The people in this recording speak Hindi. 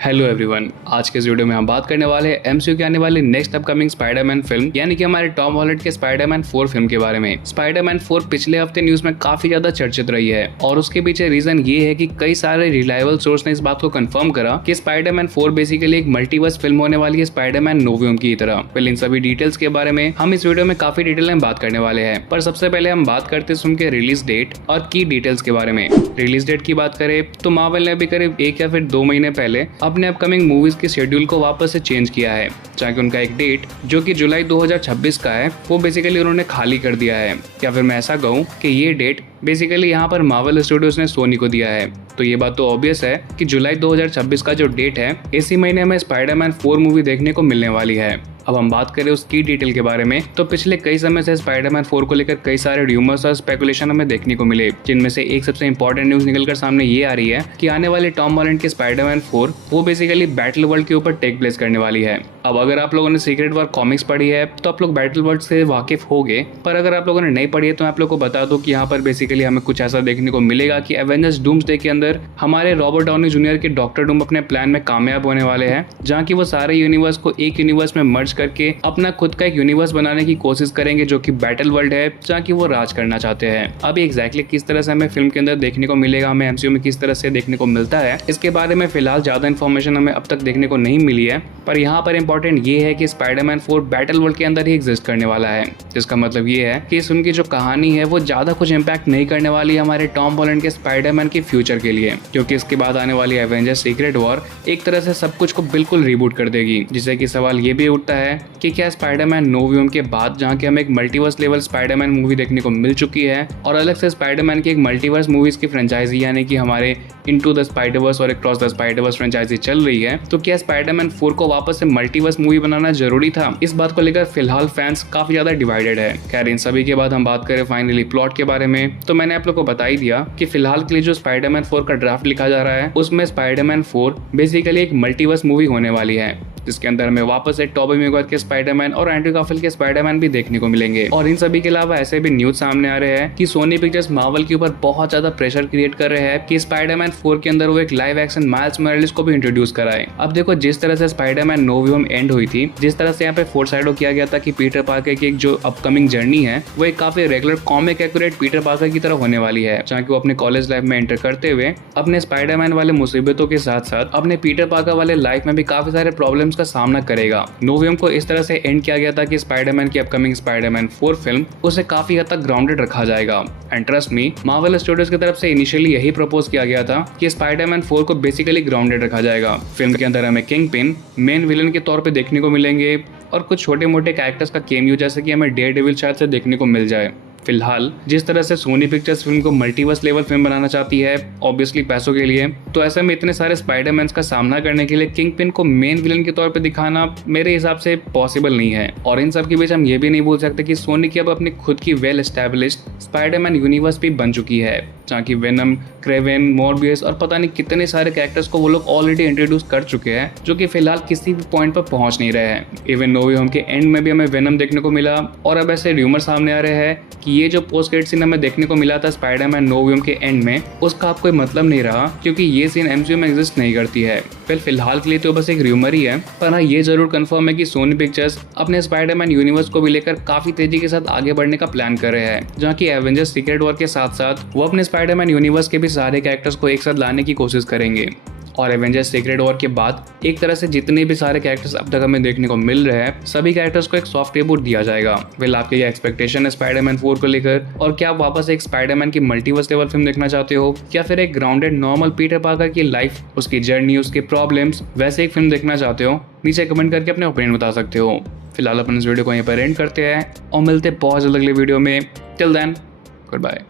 हेलो एवरीवन, आज के इस वीडियो में हम बात करने वाले हैं एमसीयू के आने वाली नेक्स्ट अपकमिंग स्पाइडरमैन फिल्म यानी कि हमारे टॉम हॉलैंड के स्पाइडरमैन 4 फिल्म के बारे में। स्पाइडरमैन 4 पिछले हफ्ते न्यूज में काफी ज्यादा चर्चित रही है और उसके पीछे रीजन ये है कि कई सारे रिलायबल सोर्स ने इस बात को कंफर्म करा कि स्पाइडरमैन 4 बेसिकली एक मल्टीवर्स फिल्म होने वाली है स्पाइडरमैन नो वे होम की तरह। पहले इन सभी डिटेल्स के बारे में हम इस वीडियो में काफी डिटेल में बात करने वाले हैं, पर सबसे पहले हम बात करते हैं उनके रिलीज डेट और की डिटेल्स के बारे में। रिलीज डेट की बात करें तो मार्वल ने अभी करीब 1 या फिर 2 महीने पहले अपने अपकमिंग मूवीज के शेड्यूल को वापस से चेंज किया है, जहाँ कि उनका एक डेट जो कि जुलाई 2026 का है वो बेसिकली उन्होंने खाली कर दिया है। या फिर मैं ऐसा कहूँ कि ये डेट बेसिकली यहाँ पर मार्वल स्टूडियोज ने सोनी को दिया है। तो ये बात तो ऑब्वियस है कि जुलाई 2026 का जो डेट है इसी महीने में स्पाइडरमैन 4 मूवी देखने को मिलने वाली है। अब हम बात करें उसकी डिटेल के बारे में तो पिछले कई समय से स्पाइडरमैन 4 को लेकर कई सारे र्यूमर्स और स्पेकुलेशन हमें देखने को मिले, जिनमें से एक सबसे इंपॉर्टेंट न्यूज निकलकर सामने ये आ रही है कि आने वाले टॉम हॉलैंड के स्पाइडरमैन 4 वो बेसिकली बैटल वर्ल्ड के ऊपर टेक प्लेस करने वाली है। अब अगर आप लोगों ने सीक्रेट वॉर कॉमिक्स पढ़ी है तो आप लोग बैटल वर्ल्ड से वाकिफ होंगे, पर अगर आप लोगों ने नहीं पढ़ी है तो मैं आप लोग को बता दूं कि यहाँ पर बेसिकली हमें कुछ ऐसा देखने को मिलेगा कि एवेंजर्स डूम्सडे के अंदर हमारे रॉबर्ट डाउनी जूनियर के डॉक्टर डूम अपने प्लान में कामयाब होने वाले हैं, जहाँ की वो सारे यूनिवर्स को एक यूनिवर्स में मर्ज करके अपना खुद का एक यूनिवर्स बनाने की कोशिश करेंगे जो कि बैटल वर्ल्ड है, जहाँ की वो राज करना चाहते हैं। अब एग्जैक्टली किस तरह से हमें फिल्म के अंदर देखने को मिलेगा, हमें एमसीयू में किस तरह से देखने को मिलता है, इसके बारे में फिलहाल ज्यादा इन्फॉर्मेशन हमें अब तक देखने को नहीं मिली है। पर यहाँ पर इंपॉर्टेंट ये है कि स्पाइडरमैन 4 बैटल वर्ल्ड के अंदर ही एग्जिस्ट करने वाला है, जिसका मतलब ये है कि इस उनकी जो कहानी है वो ज्यादा कुछ इम्पैक्ट नहीं करने वाली है हमारे टॉम हॉलैंड के स्पाइडरमैन के फ्यूचर के लिए, क्योंकि इसके बाद आने वाली एवेंजर्स सीक्रेट वॉर एक तरह से सब कुछ को बिल्कुल रिबूट कर देगी। जिससे कि सवाल ये भी उठता है कि क्या स्पाइडरमैन नो वे होम के बाद, जहाँ की हमें एक मल्टीवर्स लेवल स्पाइडरमैन मूवी देखने को मिल चुकी है और अलग से स्पाइडरमैन की एक मल्टीवर्स मूवीज की फ्रेंचाइजी यानी कि हमारे इनटू द स्पाइडरवर्स और अक्रॉस द स्पाइडरवर्स फ्रेंचाइजी चल रही है, तो क्या स्पाइडरमैन 4 को वापस से मल्टीवर्स मूवी बनाना जरूरी था? इस बात को लेकर फिलहाल फैंस काफी ज्यादा डिवाइडेड है। खैर इन सभी के बाद हम बात करें फाइनली प्लॉट के बारे में, तो मैंने आप लोग को बता ही दिया कि फिलहाल के लिए जो स्पाइडरमैन 4 का ड्राफ्ट लिखा जा रहा है उसमें स्पाइडरमैन 4 बेसिकली एक मल्टीवर्स मूवी होने वाली है, जिसके अंदर हमें वापस से टोबी मैगवायर के स्पाइडरमैन और एंड्रू गारफील्ड के स्पाइडरमैन भी देखने को मिलेंगे। और इन सभी के अलावा ऐसे भी न्यूज सामने आ रहे हैं कि सोनी पिक्चर्स मार्वल के ऊपर बहुत ज्यादा प्रेशर क्रिएट कर रहे हैं कि स्पाइडरमैन 4 के अंदर वो एक लाइव एक्शन माइल्स मोरालेस को भी इंट्रोड्यूस कराए। अब देखो, जिस तरह से Spiderman no way home end हुई थी, जिस तरह से यहाँ पे फोरशैडो किया गया था कि पीटर पार्कर की एक जो अपकमिंग जर्नी है वो एक काफी regular comic accurate Peter Parker की तरह होने वाली है, जहाँ की वो अपने कॉलेज लाइफ में एंटर करते हुए अपने स्पाइडरमैन वाले मुसीबतों के साथ साथ अपने पीटर पार्कर वाले लाइफ में भी काफी सारे प्रॉब्लम्स का सामना करेगा। नो वे होम को इस तरह से एंड किया गया था कि स्पाइडरमैन की अपकमिंग स्पाइडरमैन 4 फिल्म उसे काफी हद तक ग्राउंडेड रखा जाएगा। And trust me, Marvel studios की तरफ से इनिशियली यही प्रपोज किया गया था कि स्पाइडरमैन 4 को बेसिकली ग्राउंडेड रखा जाएगा। फिल्म के अंदर हमें किंगपिन मेन विलन के तौर पे देखने को मिलेंगे और कुछ छोटे मोटे कैरेक्टर्स का केमियो जैसे कि हमें डेयरडेविल शायद से देखने को मिल जाए। फिलहाल जिस तरह से सोनी पिक्चर्स फिल्म को मल्टीवर्स लेवल फिल्म बनाना चाहती है, ऑब्वियसली पैसों के लिए, तो ऐसे में इतने सारे स्पाइडरमैन का सामना करने के लिए किंगपिन को मेन विलन के तौर पे दिखाना मेरे हिसाब से पॉसिबल नहीं है। और इन सब के बीच हम ये भी नहीं बोल सकते कि सोनी की अब अपनी खुद की वेल एस्टैब्लिश्ड स्पाइडरमैन यूनिवर्स भी बन चुकी है, जहाँ की वेनम, क्रेवेन, मॉर्बियस और पता नहीं कितने सारे कैरेक्टर्स को वो लोग ऑलरेडी इंट्रोड्यूस कर चुके हैं, जो कि फिलहाल किसी भी पॉइंट पर पहुंच नहीं रहे हैं। इवन नो वे होम के एंड में भी हमें वेनम देखने को मिला और अब ऐसे र्यूमर सामने आ रहे हैं कि ये जो पोस्ट क्रेडिट सीन हमें देखने को मिला था स्पाइडरमैन नो वे होम के एंड में, उसका अब कोई मतलब नहीं रहा, क्योंकि ये सीन एमसीयू में एग्जिस्ट नहीं करती है। फिलहाल के लिए तो बस एक र्यूमर ही है, पर हाँ ये जरूर कंफर्म है कि सोनी पिक्चर्स अपने स्पाइडरमैन यूनिवर्स को भी लेकर काफी तेजी के साथ आगे बढ़ने का प्लान कर रहे हैं, जहाँ की एवेंजर्स सीक्रेट वॉर के साथ साथ वो अपने स्पाइडरमैन यूनिवर्स के भी सारे कैरेक्टर्स को एक साथ लाने की कोशिश करेंगे। और एवेंजर्स सीक्रेट वॉर के बाद एक तरह से जितने भी सारे कैरेक्टर्स अब तक हमें देखने को मिल रहे हैं, सभी कैरेक्टर्स को एक सॉफ्ट रिबूट दिया जाएगा। वेल, आपके क्या एक्सपेक्टेशन है स्पाइडरमैन 4 को लेकर, और क्या आप वापस एक स्पाइडरमैन की मल्टीवर्स लेवल फिल्म देखना चाहते हो, या फिर एक ग्राउंडेड नॉर्मल पीटर पार्कर की लाइफ, उसकी जर्नी, उसके प्रॉब्लम्स, वैसे एक फिल्म देखना चाहते हो? नीचे कमेंट करके अपने ओपिनियन बता सकते हो। फिलहाल अपन इस वीडियो को यहीं पर एंड करते हैं और मिलते बहुत जल्द अगले वीडियो में। Till then, good bye.